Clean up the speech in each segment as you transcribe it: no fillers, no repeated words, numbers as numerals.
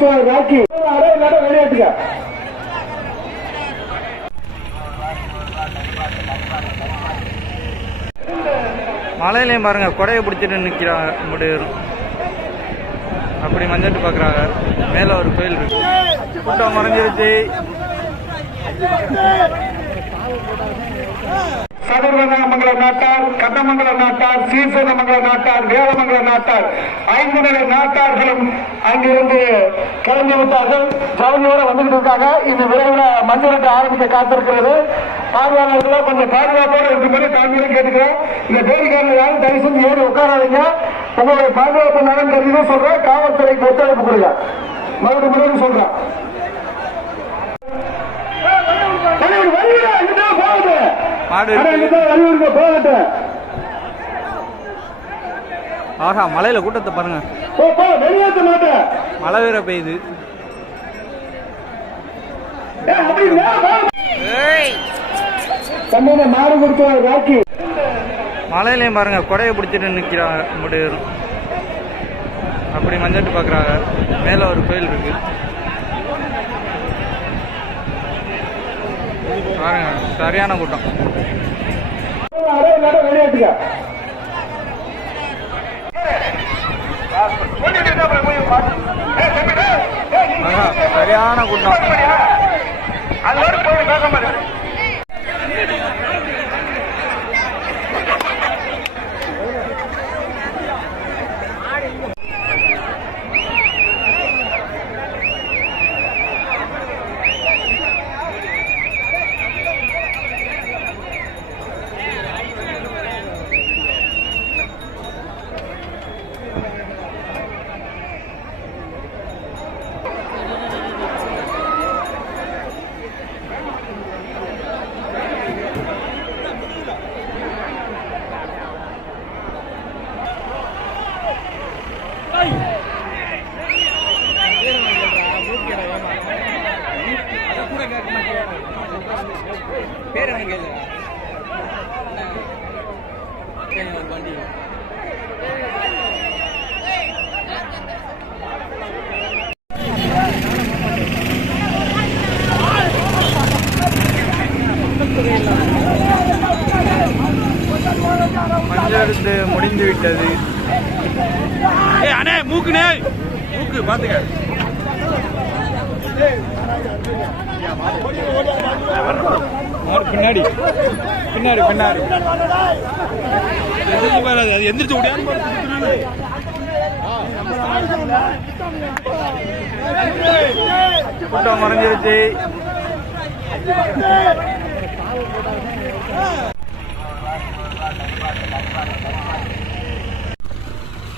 கொடுத்து ராக்கி வெளியேற்றுங்க. மலையிலையும் பாருங்க கொடையை பிடிச்சிட்டு நிற்கிறாங்க முடியும். அப்படி மஞ்சட்டு பார்க்குறாங்க. மேலே ஒரு கோயில் இருக்கு. கூட்டம் மறைஞ்சிருச்சு. சதுர்வதாமங்கல நாட்டார், கட்டமங்கல நாட்டார், சீசனமங்கல நாட்டார், வேலமங்கல நாட்டார் 5 நிலை நாட்டார்களும் அங்கிருந்து கிளம்பி விட்டார்கள். ஜவுளியோட வந்துகிட்டு இருக்காங்க. இது விரைவில் மஞ்சளுக்கு ஆரம்பிக்க காத்திருக்கிறது. பார்வையாளர்களா கொஞ்சம் பாதுகாப்போட இருக்கும்போது தாழ்மையிலும் கேட்டுக்கிறேன். இந்த பேரிக்காரில் யாரும் தயவு செஞ்சு ஏறி உட்காராதீங்க. உங்களுடைய பாதுகாப்பு நலன் கருதி சொல்றேன். காவல்துறைக்கு ஒத்துழைப்பு கொடுங்க. மறுபடியும் சொல்றேன். ஆஹா, மலையில கூட்டத்தை பாருங்க. வெளியேற்ற மாட்டேன். மழை வேற பெய்யுது. மாறு கொடுத்த ராக்கி. மலையிலையும் பாருங்க கொடையை பிடிச்சிட்டு நிற்கிறாங்க முடியும். அப்படி மஞ்சட்டு பார்க்குறாங்க. மேலே ஒரு கோயில் இருக்கு. பாருங்க, சரியான கூட்டம். வெளியேற்றுங்க. சரியான கூட்டம். மஞ்சள் முடிந்து விட்டது. அண்ணே மூக்குனே மூக்கு பாத்துக்க. பின்னாடி பின்னாடி பின்னாடி அது எந்திரிச்சு விடாது. கூட்டம் மறைஞ்சிருச்சு.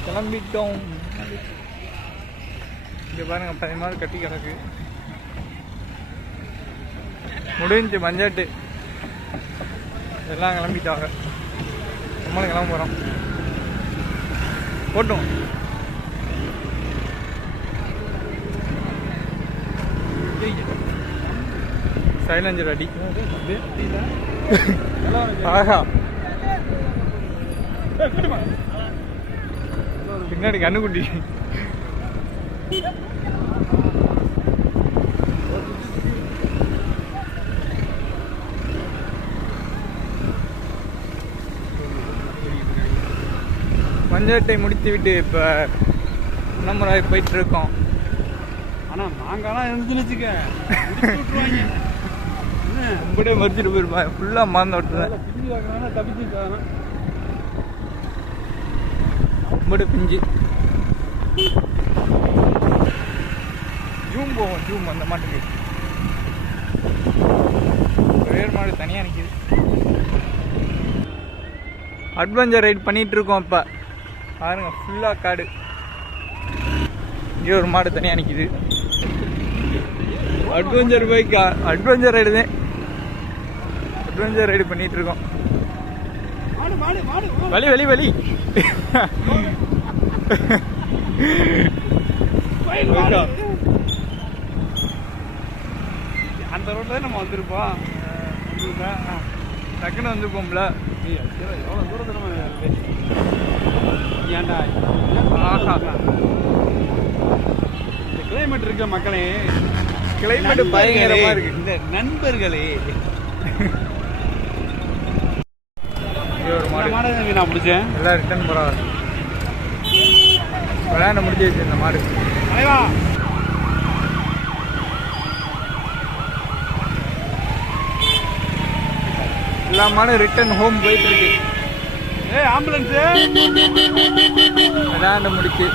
கிளம்பிட்டோம். இங்க பாருங்க, 10 மாடு கட்டி கிடக்கு. முடிஞ்சு மஞ்சாட்டு எல்லாம் கிளம்பிட்டாங்க. நம்மளும் கிளம்ப போகிறோம். போட்டோம். சைலஞ்சர் அடி. ஆஹா, பின்னாடி கண்ணுக்குட்டி. மஞ்சாட்டை முடித்துவிட்டு இப்போ நம்ம போயிட்டு இருக்கோம். ஆனால் மாங்காலாம் இருந்துச்சுக்க உங்கள்கிட்ட மறிச்சிட்டு போயிருப்பேன். ஃபுல்லாக மாந்த விட்டுறேன். தப்பிச்சுக்கான உங்கள்கிட்ட பிஞ்சு ஜூம் போவோம். ஜூம் அந்த மாட்டுக்கு வேறு மாடு தனியாக நிற்கிது. அட்வென்ச்சர் ரைட் பண்ணிகிட்டு இருக்கோம். இப்போ பாருங்க, ஃபுல்லாக காடு. இங்கே ஒரு மாடு தனியாக நிற்கிது. அட்வென்ச்சர் பைக் அட்வென்ச்சர் ரைடு தான். அட்வென்ச்சர் ரைடு பண்ணிகிட்டு இருக்கோம். வலி வலி வலி. அந்த ரோட்ல நம்ம வந்திருப்போம். டக்குன்னு வந்துருப்போம்ல. எவ்வளோ தூரத்தில் நம்ம ஏன்டா ஆஹா, கிளைமேட் இருக்க மக்களே, கிளைமேட் பயங்கரமா இருக்கு. இந்த நண்பர்களே, இங்க ஒரு மாடு மாடு நான் பிடிச்சேன். எல்லாம் ரிட்டர்ன் போறாங்க. விளையாண்டு முடிஞ்சிருச்சு இந்த மாடு. தலைவா, எல்லா மாடும் ரிட்டர்ன் ஹோம் போயிட்டு இருக்கு. ஏய் ஆம்புலன்ஸ், விளையாண்டு முடிச்சு.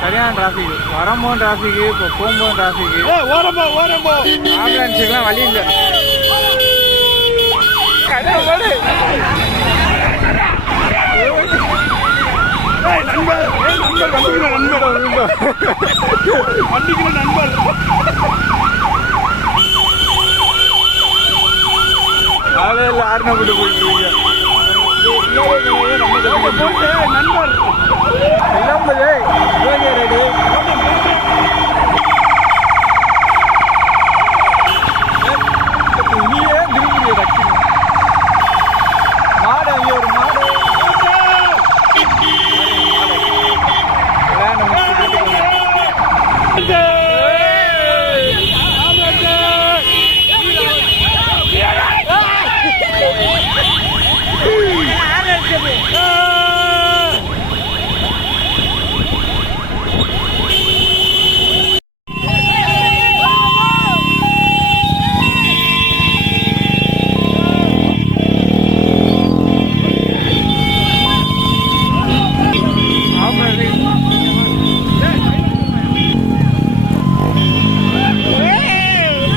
சரியான டிராஃபிக், வரும்போது டிராஃபிக்கு, இப்போ போகும்போது டிராஃபிக்கு. ஏய் ஓரம்போ ஓரம்போ, ஆம்புலன்ஸுக்கெல்லாம் வழி இல்லை. ஏய் நண்பர், ஏய் நண்பர், வண்டிக்கிற நண்பர், வண்டிக்கிற நண்பர். காலையில் ஆறுனப்பட்டு போயிட்டு இருக்கீங்க. போட்டு நண்பர் கிளம்புது. ரெடி. நீயே திரும்பி வைக்கணும். மாடு அங்கே ஒரு மாடு விளையாண்டு முடிச்சு வீட்டுக்கு வந்து.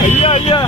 ஐயா ஐயா